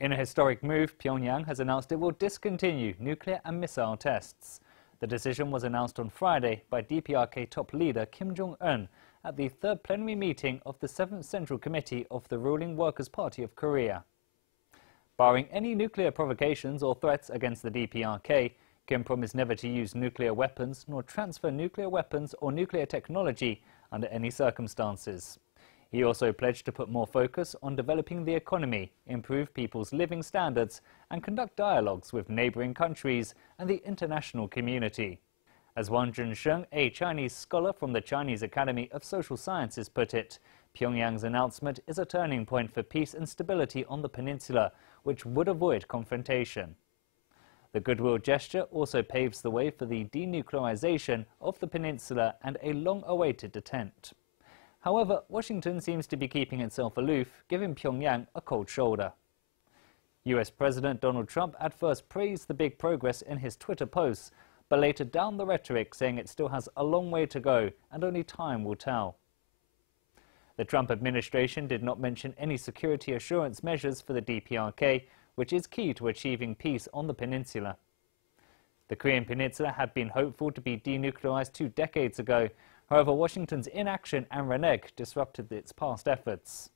In a historic move, Pyongyang has announced it will discontinue nuclear and missile tests. The decision was announced on Friday by DPRK top leader Kim Jong-un at the third plenary meeting of the 7th Central Committee of the ruling Workers' Party of Korea. Barring any nuclear provocations or threats against the DPRK, Kim promised never to use nuclear weapons nor transfer nuclear weapons or nuclear technology under any circumstances. He also pledged to put more focus on developing the economy, improve people's living standards, and conduct dialogues with neighboring countries and the international community. As Wang Junsheng, a Chinese scholar from the Chinese Academy of Social Sciences, put it, Pyongyang's announcement is a turning point for peace and stability on the peninsula, which would avoid confrontation. The goodwill gesture also paves the way for the denuclearization of the peninsula and a long-awaited detent. However, Washington seems to be keeping itself aloof, giving Pyongyang a cold shoulder. US President Donald Trump at first praised the big progress in his Twitter posts, but later downed the rhetoric, saying it still has a long way to go and only time will tell. The Trump administration did not mention any security assurance measures for the DPRK, which is key to achieving peace on the peninsula. The Korean Peninsula had been hopeful to be denuclearized 2 decades ago. However, Washington's inaction and renege disrupted its past efforts.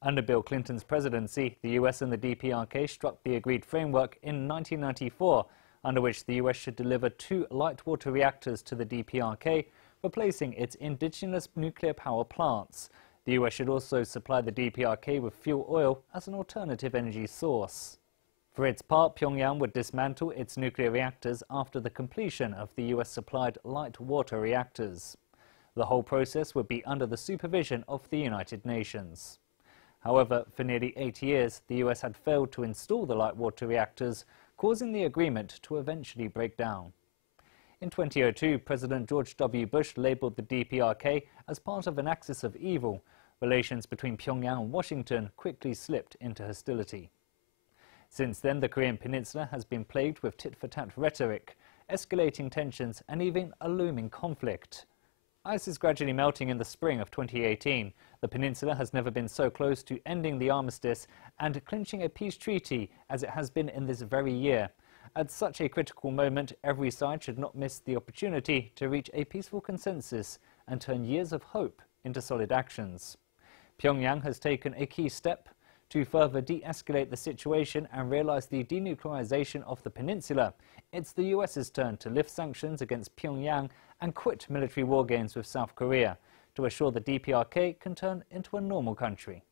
Under Bill Clinton's presidency, the US and the DPRK struck the agreed framework in 1994, under which the US should deliver 2 light water reactors to the DPRK, replacing its indigenous nuclear power plants. The US should also supply the DPRK with fuel oil as an alternative energy source. For its part, Pyongyang would dismantle its nuclear reactors after the completion of the US-supplied light water reactors. The whole process would be under the supervision of the United Nations. However, for nearly 8 years, the US had failed to install the light water reactors, causing the agreement to eventually break down. In 2002, President George W. Bush labeled the DPRK as part of an axis of evil. Relations between Pyongyang and Washington quickly slipped into hostility. Since then, the Korean Peninsula has been plagued with tit-for-tat rhetoric, escalating tensions and even a looming conflict. Ice is gradually melting in the spring of 2018. The peninsula has never been so close to ending the armistice and clinching a peace treaty as it has been in this very year. At such a critical moment, every side should not miss the opportunity to reach a peaceful consensus and turn years of hope into solid actions. Pyongyang has taken a key step to further de-escalate the situation and realize the denuclearization of the peninsula. It's the US's turn to lift sanctions against Pyongyang and quit military war games with South Korea to assure the DPRK can turn into a normal country.